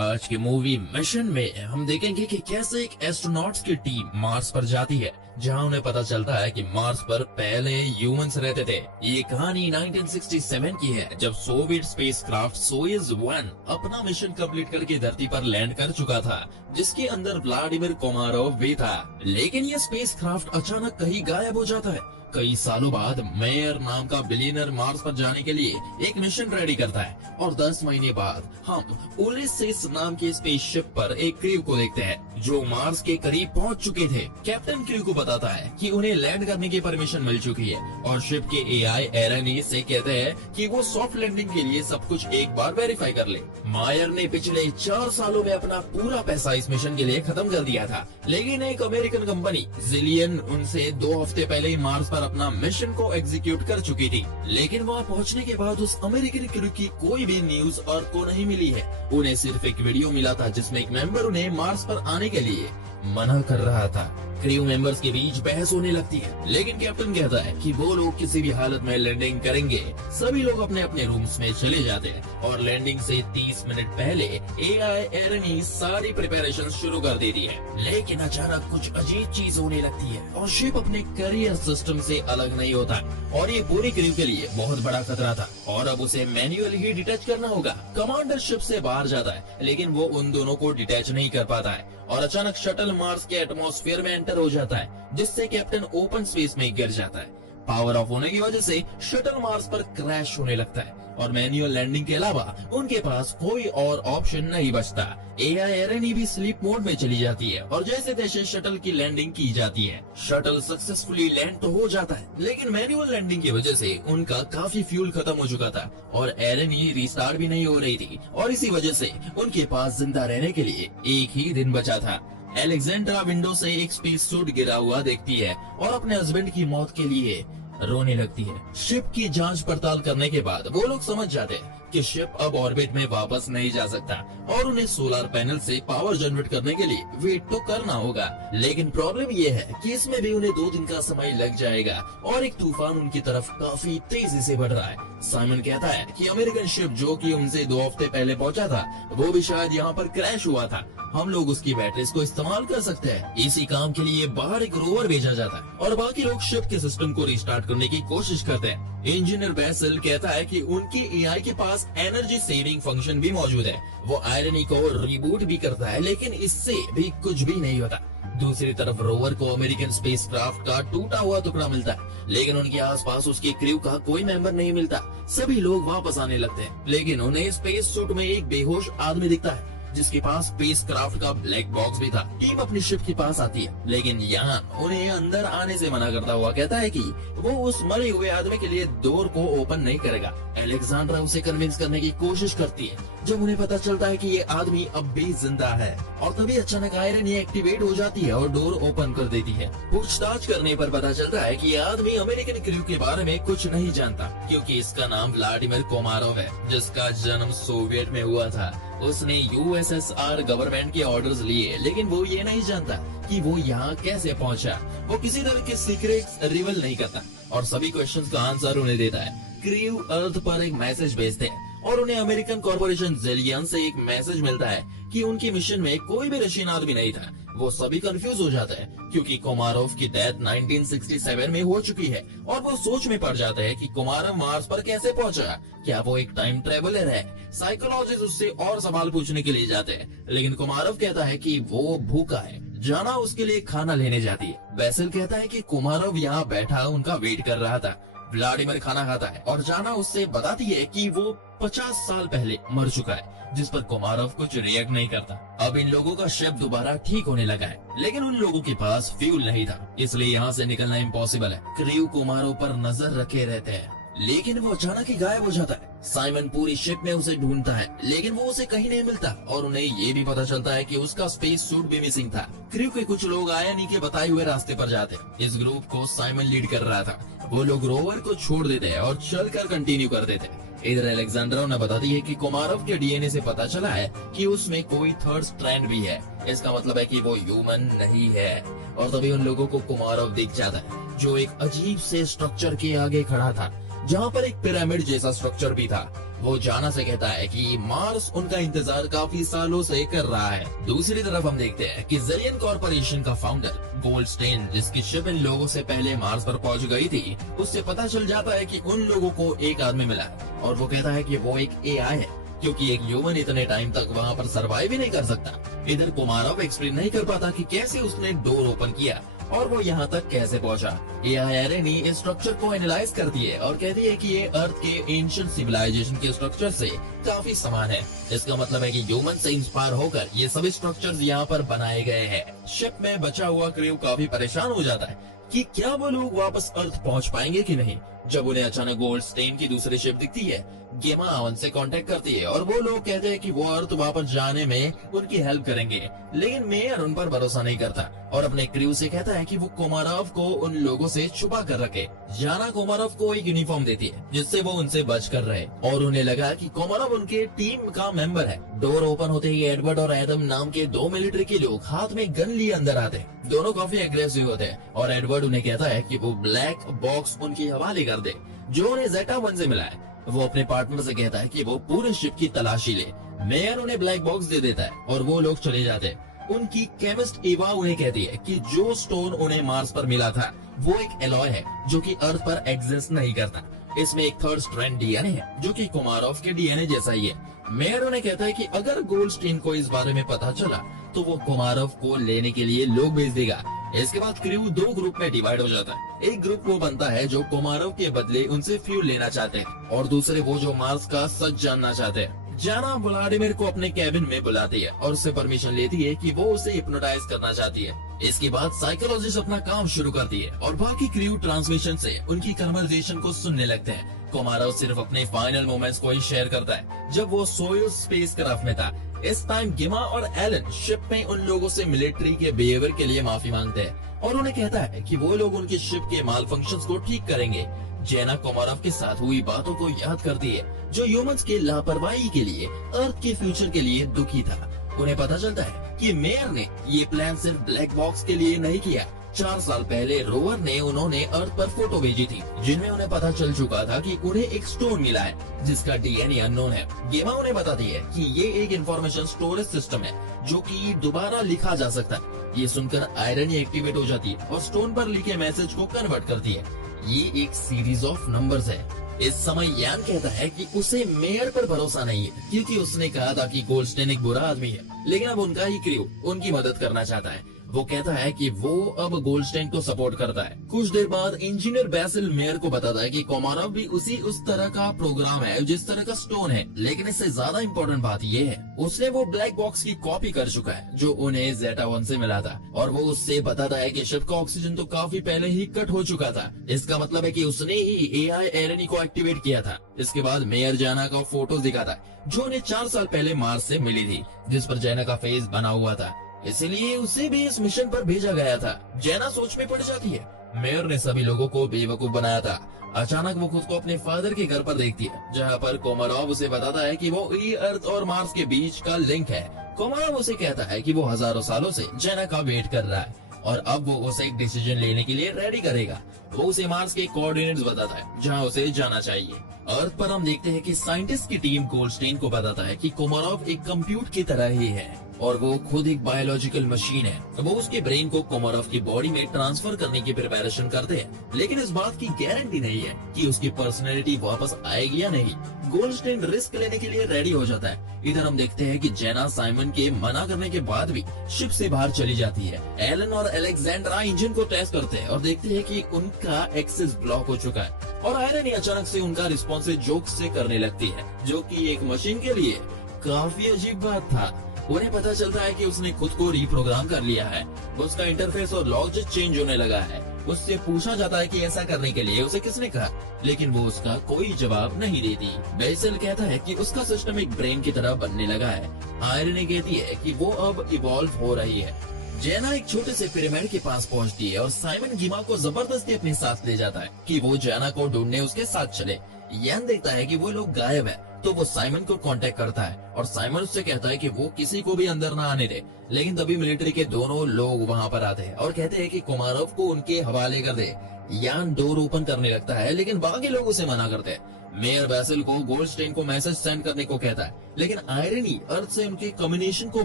आज की movie mission में हम देखेंगे कि कैसे एक एस्ट्रोनॉट्स की टीम मार्स पर जाती है, जहां उन्हें पता चलता है कि मार्स पर पहले ह्यूमंस रहते थे। ये कहानी 1967 की है, जब सोवियत स्पेसक्राफ्ट सोयुज 1 अपना मिशन कंप्लीट करके धरती पर लैंड कर चुका था, जिसके अंदर व्लादिमीर कोमारोव भी था। लेकिन ये स्पेसक्राफ्ट अचानक कहीं गायब हो जाता है। कई सालों बाद मेयर नाम का बिलियनर मार्स पर जाने के लिए एक मिशन रेडी करता है और 10 महीने बाद हम उलिसेस नाम के स्पेसशिप पर एक क्रू को देखते हैं जो मार्स के करीब पहुंच चुके थे। कैप्टन क्रू को बताता है कि उन्हें लैंड करने की परमिशन मिल चुकी है और शिप के एआई एरनी से कहते हैं कि वो सॉफ्ट लैंडिंग के लिए सब कुछ एक बार वेरीफाई कर ले। मायर ने पिछले 4 सालों में अपना पूरा पैसा इस मिशन के लिए खत्म कर दिया था, लेकिन एक अमेरिकन कंपनी जिलियन उनसे 2 हफ्ते पहले मार्स पर अपना मिशन को एग्जीक्यूट कर चुकी थी। लेकिन वहां पहुंचने के बाद उस अमेरिकन क्रू की कोई भी न्यूज और को नहीं मिली है। उन्हें सिर्फ एक वीडियो मिला था जिसमें एक मेंबर उन्हें मार्स पर आने के लिए मना कर रहा था। क्रू मेंबर्स के बीच बहस होने लगती है, लेकिन कैप्टन कहता है कि वो लोग किसी भी हालत में लैंडिंग करेंगे। सभी लोग अपने अपने रूम्स में चले जाते हैं और लैंडिंग से 30 मिनट पहले एआई एरनी सारी प्रिपरेशन शुरू कर देती है। लेकिन अचानक कुछ अजीब चीज होने लगती है और शिप अपने करियर सिस्टम से अलग नहीं होता और ये पूरी क्रू के लिए बहुत बड़ा खतरा था और अब उसे मैन्युअली ही डिटैच करना होगा। कमांडर शिप से बाहर जाता है, लेकिन वो उन दोनों को डिटैच नहीं कर पाता है और अचानक शटल मार्स के एटमॉस्फेयर में एंटर हो जाता है, जिससे कैप्टन ओपन स्पेस में गिर जाता है। पावर ऑफ होने की वजह से शटल मार्स पर क्रैश होने लगता है और मैन्युअल लैंडिंग के अलावा उनके पास कोई और ऑप्शन नहीं बचता। एआई एरनी भी स्लीप मोड में चली जाती है और जैसे तैसे शटल की लैंडिंग की जाती है। शटल सक्सेसफुली लैंड तो हो जाता है, लेकिन मैन्युअल लैंडिंग की वजह से उनका काफी फ्यूल खत्म हो चुका था और एरनी रिस्टार्ट भी नहीं हो रही थी और इसी वजह से उनके पास जिंदा रहने के लिए एक ही दिन बचा था। एलेक्जेंड्रा विंडो से एक स्पेस सूट गिरा हुआ देखती है और अपने हस्बैंड की मौत के लिए रोने लगती है। शिप की जांच पड़ताल करने के बाद वो लोग समझ जाते हैं कि शिप अब ऑर्बिट में वापस नहीं जा सकता और उन्हें सोलर पैनल से पावर जनरेट करने के लिए वेट तो करना होगा। लेकिन प्रॉब्लम ये है कि इसमें भी उन्हें 2 दिन का समय लग जाएगा और एक तूफान उनकी तरफ काफी तेजी से बढ़ रहा है। साइमन कहता है कि अमेरिकन शिप जो कि उनसे 2 हफ्ते पहले पहुंचा था, वो भी शायद यहाँ पर क्रैश हुआ था। हम लोग उसकी बैटरीज को इस्तेमाल कर सकते हैं। इसी काम के लिए बाहर एक रोवर भेजा जाता है और बाकी लोग शिप के सिस्टम को रिस्टार्ट करने की कोशिश करते हैं। इंजीनियर बेसल कहता है कि उनकी एआई के पास एनर्जी सेविंग फंक्शन भी मौजूद है। वो आयरनी को रिबूट भी करता है, लेकिन इससे भी कुछ भी नहीं होता। दूसरी तरफ रोवर को अमेरिकन स्पेसक्राफ्ट का टूटा हुआ टुकड़ा मिलता है, लेकिन उनके आसपास उसके क्रू का कोई मेंबर नहीं मिलता। सभी लोग वापस आने लगते हैं, लेकिन उन्हें स्पेस सूट में एक बेहोश आदमी दिखता है जिसके पास स्पेसक्राफ्ट का ब्लैक बॉक्स भी था। टीम अपनी शिप के पास आती है, लेकिन यान उन्हें अंदर आने से मना करता हुआ कहता है कि वो उस मरे हुए आदमी के लिए डोर को ओपन नहीं करेगा। एलेक्जेंड्रा उसे कन्विंस करने की कोशिश करती है, जब उन्हें पता चलता है कि ये आदमी अब भी जिंदा है और तभी अचानक आयरनी एक्टिवेट हो जाती है और डोर ओपन कर देती है। पूछताछ करने पर पता चलता है कि ये आदमी अमेरिकन क्रू के बारे में कुछ नहीं जानता, क्योंकि इसका नाम व्लादिमीर कोमारोव है, जिसका जन्म सोवियत में हुआ था। उसने यूएसएसआर गवर्नमेंट के ऑर्डर्स लिए, लेकिन वो ये नहीं जानता कि वो यहाँ कैसे पहुँचा। वो किसी तरह के सीक्रेट्स रिवील नहीं करता और सभी क्वेश्चंस का आंसर उन्हें देता है। क्रू अर्थ पर एक मैसेज भेजते हैं और उन्हें अमेरिकन कॉर्पोरेशन जिलियन से एक मैसेज मिलता है कि उनकी मिशन में कोई भी रशियन आदमी नहीं था। वो सभी कंफ्यूज हो जाते हैं क्योंकि कोमारोव की डेथ 1967 में हो चुकी है और वो सोच में पड़ जाते हैं कि कोमारोव मार्स पर कैसे पहुंचा। क्या वो एक टाइम ट्रेवलर है? साइकोलॉजिस्ट उससे और सवाल पूछने के लिए जाते हैं, लेकिन कोमारोव कहता है कि वो भूखा है। जाना उसके लिए खाना लेने जाती है। बेसल कहता है कि कोमारोव यहाँ बैठा उनका वेट कर रहा था। व्लादिमीर खाना खाता है और जाना उससे बताती है कि वो 50 साल पहले मर चुका है, जिस पर कोमारोव कुछ रिएक्ट नहीं करता। अब इन लोगों का शिप दोबारा ठीक होने लगा है, लेकिन उन लोगों के पास फ्यूल नहीं था, इसलिए यहाँ से निकलना इम्पॉसिबल है। क्रू कोमारोव पर नजर रखे रहते हैं, लेकिन वो अचानक ही गायब हो जाता है। साइमन पूरी शिप में उसे ढूंढता है, लेकिन वो उसे कहीं नहीं मिलता और उन्हें ये भी पता चलता है कि उसका स्पेस सूट भी मिसिंग था। क्रू के कुछ लोग आयरनी के बताए हुए रास्ते पर जाते हैं। इस ग्रुप को साइमन लीड कर रहा था। वो लोग रोवर को छोड़ देते हैं और चलकर कंटिन्यू कर देते हैं। इधर एलेक्जेंड्रा ने बताती है कि कोमारोव के डीएनए से पता चला है कि उसमें कोई थर्ड स्ट्रैंड भी है। इसका मतलब है कि वो ह्यूमन नहीं है। और तभी उन लोगों को कोमारोव दिख जाता है, जो एक अजीब से स्ट्रक्चर के आगे खड़ा था, जहाँ पर एक पिरामिड जैसा स्ट्रक्चर भी था। वो जाना से कहता है कि मार्स उनका इंतजार काफी सालों से कर रहा है। दूसरी तरफ हम देखते हैं कि ज़ेरियन कॉर्पोरेशन का फाउंडर गोल्डस्टेन, जिसकी शिप इन लोगों से पहले मार्स पर पहुंच गई थी, उससे पता चल जाता है कि उन लोगों को एक आदमी मिला है और वो कहता है कि वो एक एआई है, क्योंकि एक ह्यूमन इतने टाइम तक वहाँ पर सरवाइव ही नहीं कर सकता। इधर कोमारोव एक्सप्लेन नहीं कर पाता कि कैसे उसने डोर ओपन किया और वो यहाँ तक कैसे पहुँचा। एआई एरेनी इस स्ट्रक्चर को एनालाइज करती है और कहती है कि ये अर्थ के एंशिएंट सिविलाइजेशन के स्ट्रक्चर से काफी समान है। इसका मतलब है कि ह्यूमन से इंस्पायर होकर ये सभी स्ट्रक्चर्स यहाँ पर बनाए गए हैं। शिप में बचा हुआ क्रू काफी परेशान हो जाता है कि क्या वो लोग वापस अर्थ पहुंच पाएंगे कि नहीं, जब उन्हें अचानक गोल्डस्टेन की दूसरी शिप दिखती है। गेमा उनसे कांटेक्ट करती है और वो लोग कहते हैं कि वो अर्थ वापस जाने में उनकी हेल्प करेंगे, लेकिन मेयर उन पर भरोसा नहीं करता और अपने क्रू से कहता है कि वो कोमारोव को उन लोगों से छुपा कर रखे। जाना कोमारोव को एक यूनिफॉर्म देती है जिससे वो उनसे बच कर रहे और उन्हें लगा कि कोमारोव उनके टीम का मेंबर है। डोर ओपन होते ही एडवर्ड और एडम नाम के दो मिलिट्री के लोग हाथ में गन लिए अंदर आते। दोनों काफी एग्रेसिव होते हैं और एडवर्ड उन्हें कहता है कि वो ब्लैक बॉक्स उनके हवाले कर दे जो उन्हें ज़ेटा-1 से मिला है। वो अपने पार्टनर से कहता है कि वो पूरे शिप की तलाशी ले। मेयर उन्हें ब्लैक बॉक्स दे देता है और वो लोग चले जाते हैं। उनकी केमिस्ट इवा उन्हें कहती है कि जो स्टोन उन्हें मार्स पर मिला था वो एक एलॉय है जो कि अर्थ पर एग्जिस्ट नहीं करता। इसमें एक थर्ड स्ट्रैंड डीएनए है जो कि कोमारोव के डीएनए जैसा ही है। मेयर उन्हें कहता है कि अगर गोल्डस्टेन को इस बारे में पता चला तो वो कोमारोव को लेने के लिए लोग भेज देगा। इसके बाद क्रू दो ग्रुप में डिवाइड हो जाता है। एक ग्रुप वो बनता है जो कोमारोव के बदले उनसे फ्यूल लेना चाहते हैं और दूसरे वो जो मार्स का सच जानना चाहते हैं। जाना व्लादिमीर को अपने कैबिन में बुलाती है और उससे परमिशन लेती है कि वो उसे हिप्नोटाइज करना चाहती है। इसके बाद साइकोलॉजिस्ट अपना काम शुरू करती है और बाकी क्रू ट्रांसमिशन से उनकी कन्वर्सेशन को सुनने लगते हैं। कोमारोव सिर्फ अपने फाइनल मोमेंट्स को ही शेयर करता है जब वो सोयुज स्पेसक्राफ्ट में था। इस टाइम गिमा और एलन शिप में उन लोगों से मिलिट्री के बिहेवियर के लिए माफी मांगते हैं और उन्हें कहता है कि वो लोग उनकी शिप के माल फंक्शंस को ठीक करेंगे। जेना कोमारोव के साथ हुई बातों को याद करती है जो ह्यूमंस के लापरवाही के लिए अर्थ के फ्यूचर के लिए दुखी था। उन्हें पता चलता है कि मेयर ने ये प्लान सिर्फ ब्लैक बॉक्स के लिए नहीं किया। 4 साल पहले रोवर ने उन्होंने अर्थ पर फोटो भेजी थी जिनमें उन्हें पता चल चुका था कि उन्हें एक स्टोन मिला है जिसका डीएनए अननोन है। गेमा उन्हें बताती है कि ये एक इंफॉर्मेशन स्टोरेज सिस्टम है जो कि दोबारा लिखा जा सकता है। ये सुनकर आयरनी एक्टिवेट हो जाती है और स्टोन पर लिखे मैसेज को कन्वर्ट करती है। ये एक सीरीज ऑफ नंबर्स है। इस समय यान कहता है कि उसे मेयर पर भरोसा नहीं है क्योंकि उसने कहा था कि गोल्डस्टेन एक बुरा आदमी है, लेकिन अब उनका ही क्रू उनकी मदद करना चाहता है। वो कहता है कि वो अब गोल्डस्टेन को सपोर्ट करता है। कुछ देर बाद इंजीनियर बैसिल मेयर को बताता है कि कोमारोव भी उस तरह का प्रोग्राम है जिस तरह का स्टोन है, लेकिन इससे ज्यादा इम्पोर्टेंट बात ये है उसने वो ब्लैक बॉक्स की कॉपी कर चुका है जो उन्हें ज़ेटा-1 से मिला था और वो उससे बताता है कि शिप का ऑक्सीजन तो काफी पहले ही कट हो चुका था। इसका मतलब है कि उसने ही एआई एरेनी को एक्टिवेट किया था। इसके बाद मेयर जाना का फोटो दिखाता है जो उन्हें 4 साल पहले मार्स से मिली थी, जिस पर जैना का फेस बना हुआ था, इसलिए उसे भी इस मिशन पर भेजा गया था। जैना सोच में पड़ जाती है मेयर ने सभी लोगों को बेवकूफ बनाया था। अचानक वो खुद को अपने फादर के घर पर देखती है जहाँ पर कोमारोव उसे बताता है कि वो ई अर्थ और मार्स के बीच का लिंक है। कोमारोव उसे कहता है कि वो हजारों सालों से जैना का वेट कर रहा है और अब वो उसे एक डिसीजन लेने के लिए रेडी करेगा। वो उसे मार्स के कोऑर्डिनेट्स बताता है जहाँ उसे जाना चाहिए। अर्थ पर हम देखते हैं कि साइंटिस्ट की टीम गोल्डस्टेन को बताता है कि कोमारोव एक कंप्यूटर की तरह ही है और वो खुद एक बायोलॉजिकल मशीन है। वो उसके ब्रेन को कोमारोव की बॉडी में ट्रांसफर करने की प्रिपरेशन करते हैं, लेकिन इस बात की गारंटी नहीं है कि उसकी पर्सनैलिटी वापस आएगी या नहीं। गोल्डस्टेन रिस्क लेने के लिए रेडी हो जाता है। इधर हम देखते हैं कि जेना साइमन के मना करने के बाद भी शिप से बाहर चली जाती है। एलन और अलेक्जेंड्रा इंजन को टेस्ट करते हैं और देखते हैं कि उनका एक्सेस ब्लॉक हो चुका है और आयरनी अचानक से उनका रिस्पॉन्स जोक से करने लगती है, जो कि एक मशीन के लिए काफी अजीब बात था। उन्हें पता चलता है कि उसने खुद को रीप्रोग्राम कर लिया है। उसका इंटरफेस और लॉजिक चेंज होने लगा है। उससे पूछा जाता है कि ऐसा करने के लिए उसे किसने कहा, लेकिन वो उसका कोई जवाब नहीं देती। बेसिल कहता है कि उसका सिस्टम एक ब्रेन की तरह बनने लगा है। आयरनी कहती है कि वो अब इवॉल्व हो रही है। जेना एक छोटे से पिरामिड के पास पहुंचती है और साइमन गिमा को जबरदस्ती अपने साथ ले जाता है कि वो जेना को ढूंढने उसके साथ चले। यान देखता है कि वो लोग गायब है, तो वो साइमन को कांटेक्ट करता है और साइमन उससे कहता है कि वो किसी को भी अंदर ना आने दे। लेकिन तभी मिलिट्री के दोनों लोग वहाँ पर आते हैं और कहते हैं कि कोमारोव को उनके हवाले कर दे। यान डोर ओपन करने लगता है, लेकिन बाकी लोग उसे मना करते हैं। मेयर बेसिल को गोल्डस्टेन को मैसेज सेंड करने को कहता है, लेकिन आयरनी अर्थ से उनके कम्युनिकेशन को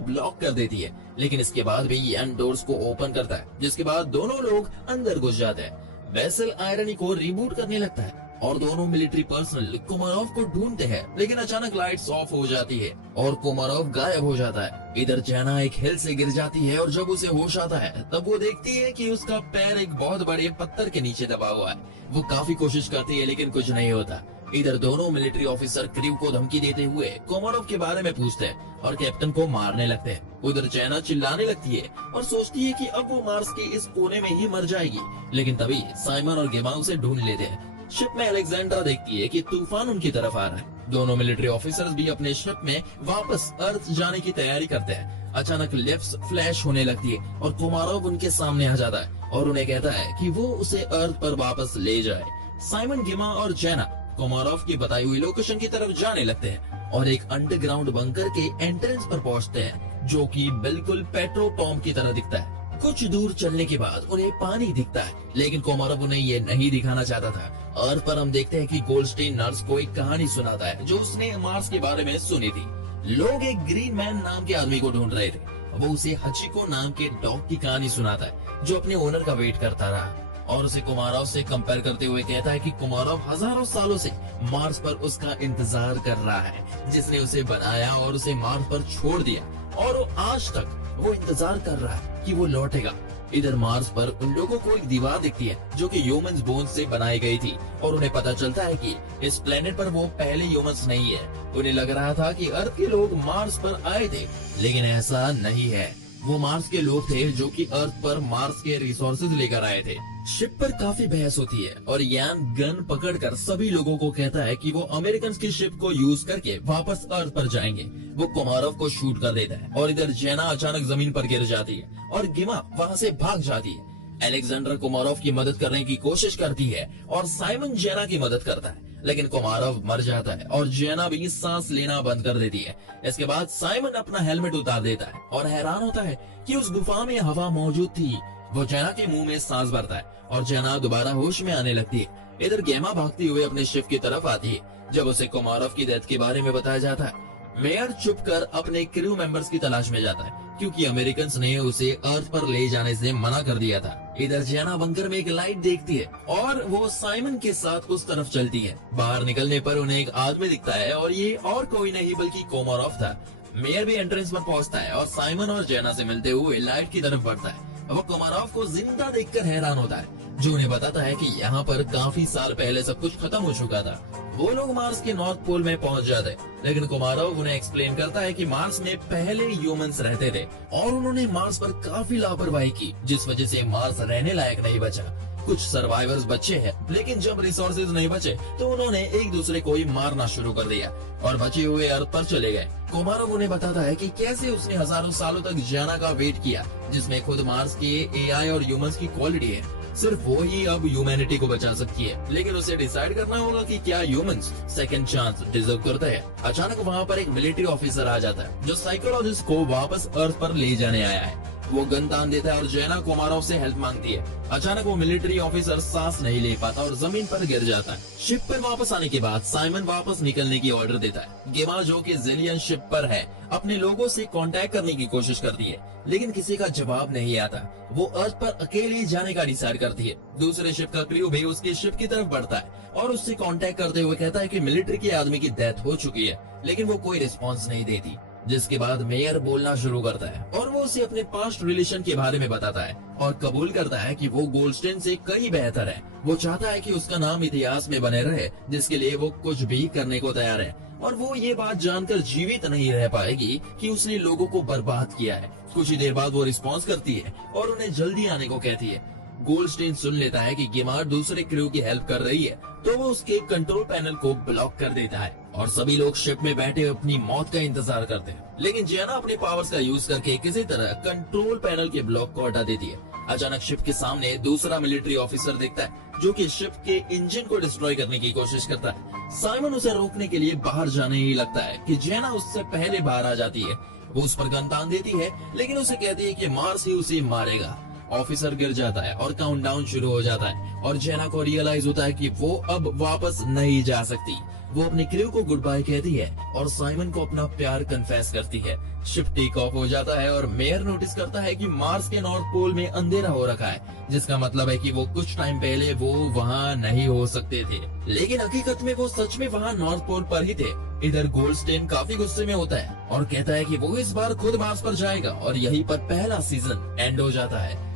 ब्लॉक कर देती है। लेकिन इसके बाद भी यान डोर्स को ओपन करता है, जिसके बाद दोनों लोग अंदर घुस जाते हैं। बेसिल आयरनी को रिबूट करने लगता है और दोनों मिलिट्री पर्सनल कोमारोव को ढूंढते हैं, लेकिन अचानक लाइट्स ऑफ हो जाती है और कोमारोव गायब हो जाता है। इधर जेना एक हिल से गिर जाती है और जब उसे होश आता है तब वो देखती है कि उसका पैर एक बहुत बड़े पत्थर के नीचे दबा हुआ है। वो काफी कोशिश करती है लेकिन कुछ नहीं होता। इधर दोनों मिलिट्री ऑफिसर क्रू को धमकी देते हुए कोमारोव के बारे में पूछते हैं और कैप्टन को मारने लगते हैं। उधर जेना चिल्लाने लगती है और सोचती है कि अब वो मार्स के इस कोने में ही मर जाएगी, लेकिन तभी साइमन और गेमा उसे ढूंढ लेते हैं। शिप में अलेक्जेंड्रा देखती है कि तूफान उनकी तरफ आ रहा है। दोनों मिलिट्री ऑफिसर्स भी अपने शिप में वापस अर्थ जाने की तैयारी करते हैं। अचानक लिफ्ट्स फ्लैश होने लगती है और कोमारोव उनके सामने आ जाता है और उन्हें कहता है कि वो उसे अर्थ पर वापस ले जाए। साइमन, गेमा और जेना कोमारोव की बताई हुई लोकेशन की तरफ जाने लगते हैं और एक अंडरग्राउंड बंकर के एंट्रेंस पर पहुंचते हैं, जो कि बिल्कुल पेट्रोटॉम की तरह दिखता है। कुछ दूर चलने के बाद उन्हें पानी दिखता है, लेकिन कोमारोव उन्हें ये नहीं दिखाना चाहता था। अर्थ पर हम देखते हैं कि गोल्डस्टेन नर्स को एक कहानी सुनाता है जो उसने मार्स के बारे में सुनी थी। लोग एक ग्रीन मैन नाम के आदमी को ढूंढ रहे थे। वो उसे हचिको नाम के डॉग की कहानी सुनाता है जो अपने ओनर का वेट करता रहा और उसे कोमारोव से कंपेयर करते हुए कहता है कि कोमारोव हजारों सालों से मार्स पर उसका इंतजार कर रहा है, जिसने उसे बनाया और उसे मार्स पर छोड़ दिया और वो आज तक वो इंतजार कर रहा है कि वो लौटेगा। इधर मार्स पर उन लोगों को एक दीवार दिखती है जो कि ह्यूमंस बोन्स से बनाई गई थी और उन्हें पता चलता है कि इस प्लेनेट पर वो पहले ह्यूमंस नहीं है। उन्हें लग रहा था कि अर्थ के लोग मार्स पर आए थे, लेकिन ऐसा नहीं है। वो मार्स के लोग थे जो कि अर्थ पर मार्स के रिसोर्सेज लेकर आए थे। शिप पर काफी बहस होती है और यान गन पकड़कर सभी लोगों को कहता है कि वो अमेरिकन की शिप को यूज करके वापस अर्थ पर जाएंगे। वो कोमारोव को शूट कर देता है और इधर जेना अचानक जमीन पर गिर जाती है और गेमा वहाँ से भाग जाती है। अलेक्जेंडर कोमारोव की मदद करने की कोशिश करती है और साइमन जेना की मदद करता है, लेकिन कोमारोव मर जाता है और जेना भी सांस लेना बंद कर देती है। इसके बाद साइमन अपना हेलमेट उतार देता है और हैरान होता है कि उस गुफा में हवा मौजूद थी। वो जेना के मुंह में सांस भरता है और जेना दोबारा होश में आने लगती है। इधर गेमा भागती हुए अपने शिप की तरफ आती है जब उसे कोमारोव की डेथ के बारे में बताया जाता है। मेयर चुप कर अपने क्रू मेंबर्स की तलाश में जाता है क्योंकि अमेरिकन्स ने उसे अर्थ पर ले जाने से मना कर दिया था। इधर जेना बंकर में एक लाइट देखती है और वो साइमन के साथ उस तरफ चलती है। बाहर निकलने पर उन्हें एक आदमी दिखता है और ये और कोई नहीं बल्कि कोमारोव था। मेयर भी एंट्रेंस पर पहुंचता है और साइमन और जेना से मिलते हुए लाइट की तरफ बढ़ता है। वो कोमारोव को जिंदा देखकर हैरान होता है, जो उन्हें बताता है कि यहाँ पर काफी साल पहले सब कुछ खत्म हो चुका था। वो लोग मार्स के नॉर्थ पोल में पहुंच जाते, लेकिन कोमारोव उन्हें एक्सप्लेन करता है कि मार्स में पहले ह्यूमंस रहते थे और उन्होंने मार्स पर काफी लापरवाही की, जिस वजह से मार्स रहने लायक नहीं बचा। कुछ सर्वाइवर्स बचे हैं, लेकिन जब रिसोर्सेज नहीं बचे तो उन्होंने एक दूसरे को ही मारना शुरू कर दिया और बचे हुए अर्थ पर चले गए। कोमारोव उन्हें बताता है कि कैसे उसने हजारों सालों तक जेना का वेट किया, जिसमें खुद मार्स के एआई और ह्यूमंस की क्वालिटी है। सिर्फ वो ही अब ह्यूमैनिटी को बचा सकती है, लेकिन उसे डिसाइड करना होगा कि क्या ह्यूमंस सेकंड चांस डिजर्व करते हैं। अचानक वहाँ पर एक मिलिट्री ऑफिसर आ जाता है जो साइकोलॉजिस्ट को वापस अर्थ पर ले जाने आया है। वो गन तान देता है और जेना कोमारोव से हेल्प मांगती है। अचानक वो मिलिट्री ऑफिसर सांस नहीं ले पाता और जमीन पर गिर जाता है। शिप पर वापस आने के बाद साइमन वापस निकलने की ऑर्डर देता है। गेमा, जो कि जिलियन शिप पर है, अपने लोगों से कांटेक्ट करने की कोशिश करती है, लेकिन किसी का जवाब नहीं आता। वो अर्थ पर अकेले जाने का डिसाइड करती है। दूसरे शिप का क्रू भी उसके शिप की तरफ बढ़ता है और उससे कांटेक्ट करते हुए कहता है कि मिलिट्री के आदमी की डेथ हो चुकी है, लेकिन वो कोई रिस्पॉन्स नहीं देती। जिसके बाद मेयर बोलना शुरू करता है और वो उसे अपने पास्ट रिलेशन के बारे में बताता है और कबूल करता है कि वो गोल्डस्टेन से कई बेहतर है। वो चाहता है कि उसका नाम इतिहास में बने रहे, जिसके लिए वो कुछ भी करने को तैयार है। और वो ये बात जानकर जीवित नहीं रह पाएगी कि उसने लोगों को बर्बाद किया है। कुछ ही देर बाद वो रिस्पॉन्स करती है और उन्हें जल्दी आने को कहती है। गोल्डस्टेन सुन लेता है कि गेमार दूसरे क्रू की हेल्प कर रही है, तो वो उसके कंट्रोल पैनल को ब्लॉक कर देता है और सभी लोग शिप में बैठे अपनी मौत का इंतजार करते हैं। लेकिन जेना अपने पावर्स का यूज करके किसी तरह कंट्रोल पैनल के ब्लॉक को हटा देती है। अचानक शिप के सामने दूसरा मिलिट्री ऑफिसर दिखता है जो कि शिप के इंजन को डिस्ट्रॉय करने की कोशिश करता है। साइमन उसे रोकने के लिए बाहर जाने ही लगता है कि जेना उससे पहले बाहर आ जाती है। वो उस पर गन तान देती है, लेकिन उसे कहती है कि मार्स ही उसे मारेगा। ऑफिसर गिर जाता है और काउंटडाउन शुरू हो जाता है और जेना को रियलाइज होता है कि वो अब वापस नहीं जा सकती। वो अपनी क्रू को गुड बाय कहती है और साइमन को अपना प्यार कन्फेस करती है। शिप टेक ऑफ हो जाता है और मेयर नोटिस करता है कि मार्स के नॉर्थ पोल में अंधेरा हो रखा है, जिसका मतलब है कि वो कुछ टाइम पहले वो वहाँ नहीं हो सकते थे, लेकिन हकीकत में वो सच में वहाँ नॉर्थ पोल पर ही थे। इधर गोल्डस्टेन काफी गुस्से में होता है और कहता है कि वो इस बार खुद मार्स पर जाएगा और यहीं पर पहला सीजन एंड हो जाता है।